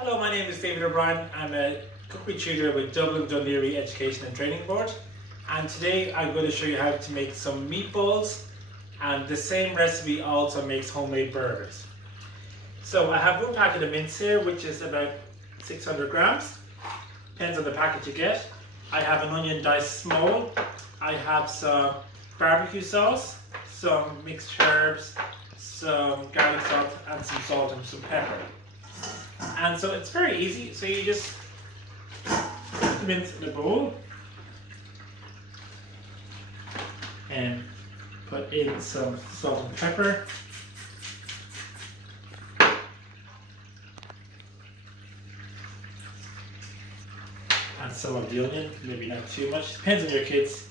Hello, my name is David O'Brien. I'm a cookery tutor with Dublin Dún Education and Training Board, and today I'm going to show you how to make some meatballs, and the same recipe also makes homemade burgers. So I have one packet of mince here, which is about 600 grams, depends on the packet you get. I have an onion diced small, I have some barbecue sauce, some mixed herbs, some garlic salt and some salt and some pepper. And so it's very easy, so you just put the mince in a bowl and put in some salt and pepper. And some of the onion, maybe not too much, depends on your kids.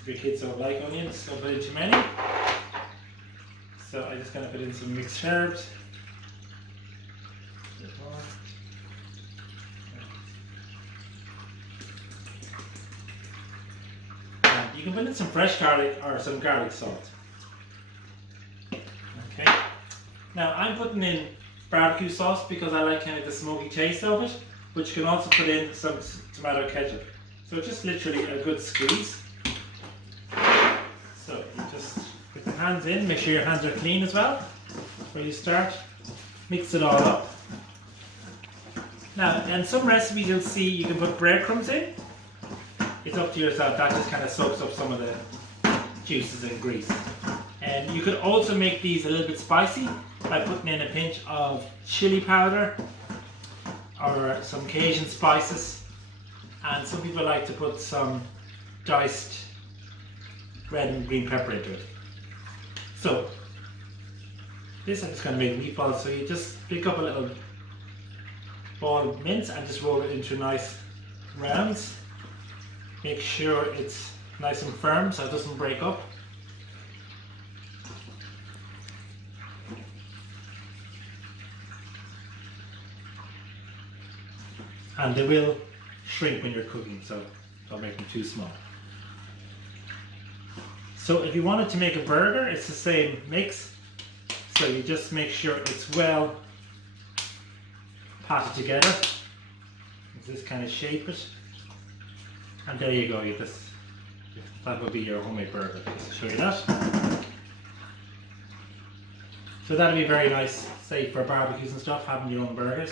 If your kids don't like onions, don't put in too many. So I'm just going to put in some mixed herbs. And you can put in some fresh garlic or some garlic salt. Okay. Now I'm putting in barbecue sauce because I like kind of the smoky taste of it, but you can also put in some tomato ketchup. So just literally a good squeeze. So you just put the hands in, make sure your hands are clean as well before you start. Mix it all up. Now, in some recipes you'll see you can put breadcrumbs in. It's up to yourself, that just kind of soaks up some of the juices and grease. And you could also make these a little bit spicy by putting in a pinch of chili powder or some Cajun spices. And some people like to put some diced red and green pepper into it. So, this I'm just going to make meatballs, so you just pick up a little ball of mince and just roll it into nice rounds. Make sure it's nice and firm so it doesn't break up. And they will shrink when you're cooking, so don't make them too small. So if you wanted to make a burger, it's the same mix. So you just make sure it's well pat it together. Just kind of shape it, and there you go. That will be your homemade burger. Just to show you that. So that'll be very nice, say for barbecues and stuff, having your own burgers.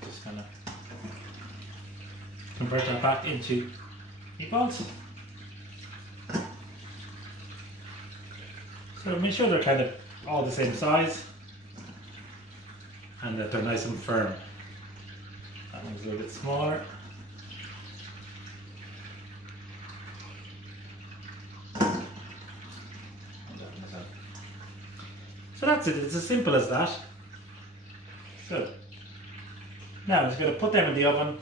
Just gonna convert that back into meatballs. So make sure they're kind of all the same size and that they're nice and firm. That one's a little bit smaller. So that's it, it's as simple as that. So now I'm just going to put them in the oven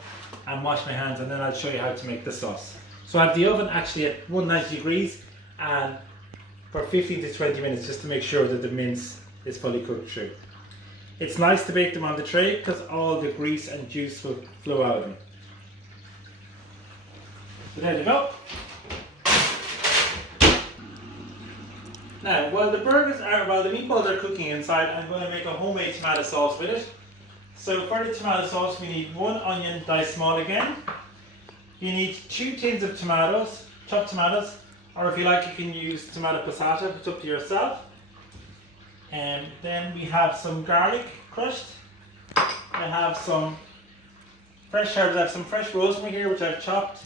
and wash my hands, and then I'll show you how to make the sauce. So I have the oven actually at 190 degrees and for 15 to 20 minutes, just to make sure that the mince is fully cooked through. It's nice to bake them on the tray because all the grease and juice will flow out of them. So there you go. Now while the meatballs are cooking inside, I'm going to make a homemade tomato sauce with it. So for the tomato sauce we need one onion diced small again. You need 2 tins of tomatoes, chopped tomatoes, or if you like you can use tomato passata, it's up to yourself. And then we have some garlic crushed. I have some fresh herbs, I have some fresh rosemary here which I've chopped.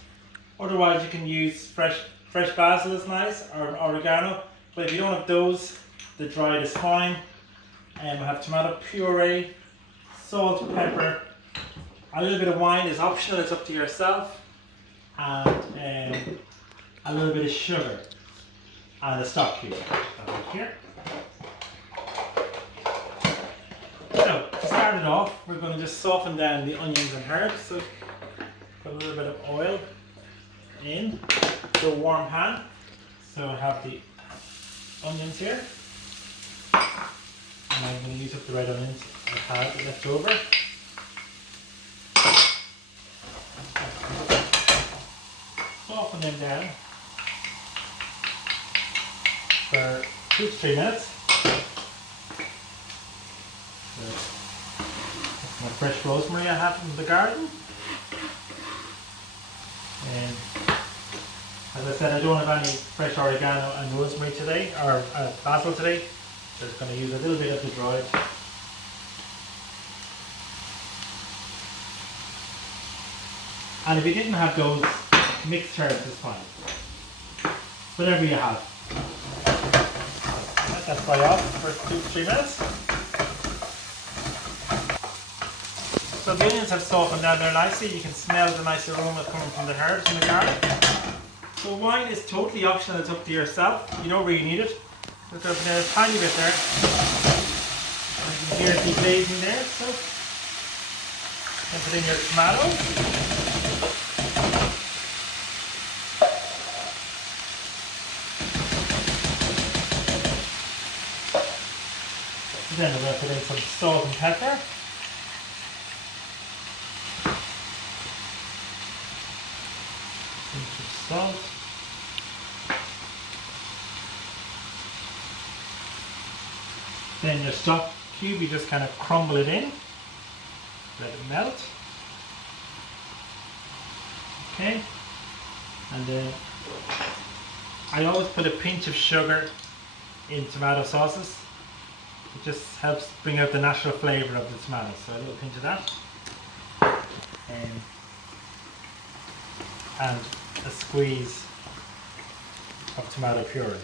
Otherwise you can use fresh basil is nice, or oregano. But if you don't have those, the dried is fine. And we have tomato puree, salt, pepper, a little bit of wine is optional, it's up to yourself, and a little bit of sugar, and a stock cube here. So to start it off, we're going to just soften down the onions and herbs. So put a little bit of oil in to a warm pan. So I have the onions here. And I'm going to use up the red onions I had left over. Soften them down for 2 to 3 minutes. So that's my fresh rosemary I have from the garden. And as I said, I don't have any fresh oregano and rosemary today, or basil today. Just going to use a little bit of the dried. And if you didn't have those, mixed herbs is fine. Whatever you have. Let that fry off for 2 to 3 minutes. So the onions have softened down there nicely. You can smell the nice aroma coming from the herbs and the garlic. So wine is totally optional, it's up to yourself. You don't really need it. Just open a tiny bit there. And you can hear it deglazing there. So then put in your tomato. Then we're going to put in some salt and pepper. Some salt. Then your stock cube, you just kind of crumble it in. Let it melt. Okay. And then I always put a pinch of sugar in tomato sauces. It just helps bring out the natural flavour of the tomatoes. So a little pinch of that. And a squeeze of tomato puree.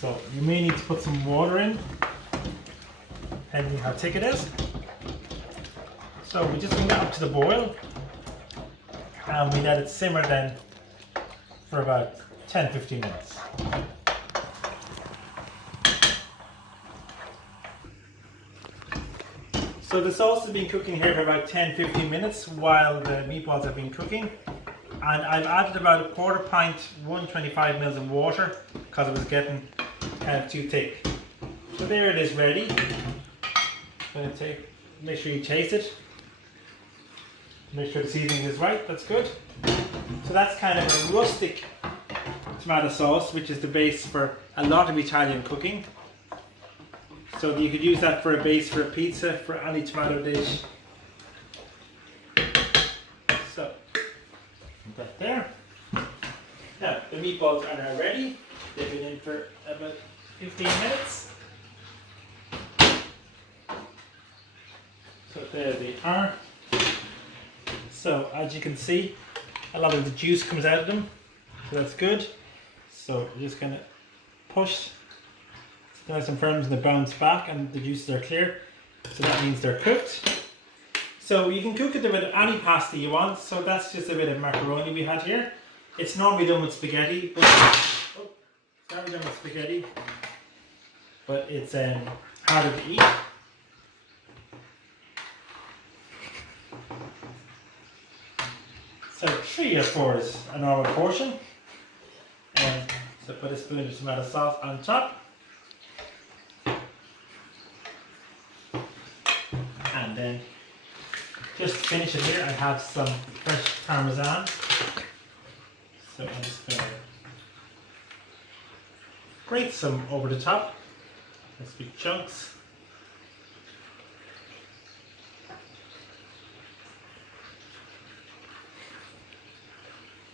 So you may need to put some water in, depending how thick it is. So we just bring that up to the boil and we let it simmer then for about 10-15 minutes. So the sauce has been cooking here for about 10-15 minutes while the meatballs have been cooking, and I've added about a quarter pint, 125 ml of water because it was getting kind of too thick. So there it is ready. I'm going to make sure you taste it. Make sure the seasoning is right, that's good. So that's kind of a rustic tomato sauce, which is the base for a lot of Italian cooking. So you could use that for a base for a pizza, for any tomato dish. So, put that there. Now, the meatballs are now ready. They've been in for about 15 minutes. So there they are. So as you can see, a lot of the juice comes out of them. So that's good. So we're just going to push. Nice and firm and they bounce back and the juices are clear. So that means they're cooked. So you can cook it with any pasta you want. So that's just a bit of macaroni we had here. It's normally done with spaghetti, but it's harder to eat. So 3 or 4 is a normal portion. So put a spoon of tomato sauce on top. And then just to finish it here, I have some fresh parmesan. So I'm just going to grate some over the top. Nice big chunks.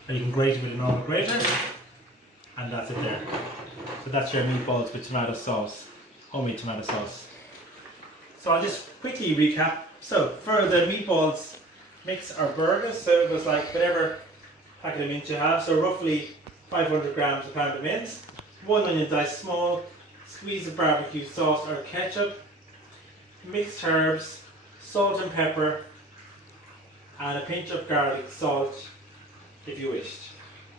And you can grate it with a normal grater. And that's it there. So that's your meatballs with tomato sauce, homemade tomato sauce. So I'll just quickly recap. So for the meatballs mix or burgers, so it was like whatever packet of mince you have, so roughly 500 grams, a pound of mince, 1 onion diced small, squeeze of barbecue sauce or ketchup, mixed herbs, salt and pepper, and a pinch of garlic salt if you wished.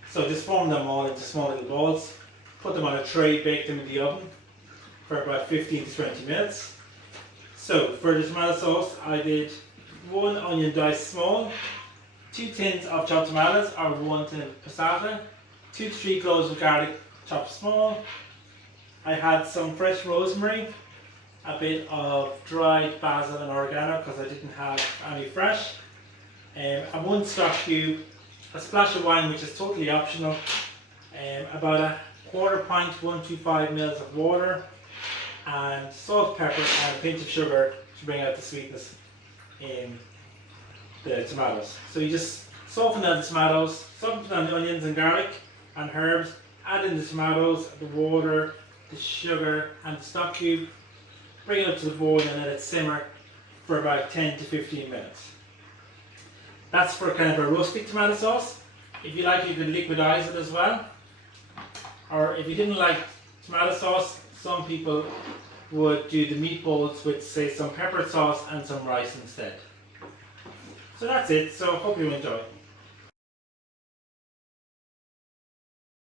So just form them all into small little balls, put them on a tray, bake them in the oven for about 15 to 20 minutes. So for the tomato sauce, I did 1 onion diced small, 2 tins of chopped tomatoes or 1 tin passata, 2 to 3 cloves of garlic chopped small, I had some fresh rosemary, a bit of dried basil and oregano because I didn't have any fresh, and one stock cube, a splash of wine which is totally optional, about a quarter pint, 125 mils of water, and salt, pepper and a pinch of sugar to bring out the sweetness in the tomatoes. So you just soften down the tomatoes, soften down the onions and garlic and herbs, add in the tomatoes, the water, the sugar and the stock cube, bring it up to the boil and let it simmer for about 10 to 15 minutes. That's for kind of a rustic tomato sauce. If you like, you could liquidize it as well. Or if you didn't like tomato sauce, some people would do the meatballs with, say, some pepper sauce and some rice instead. So that's it. So hope you enjoy.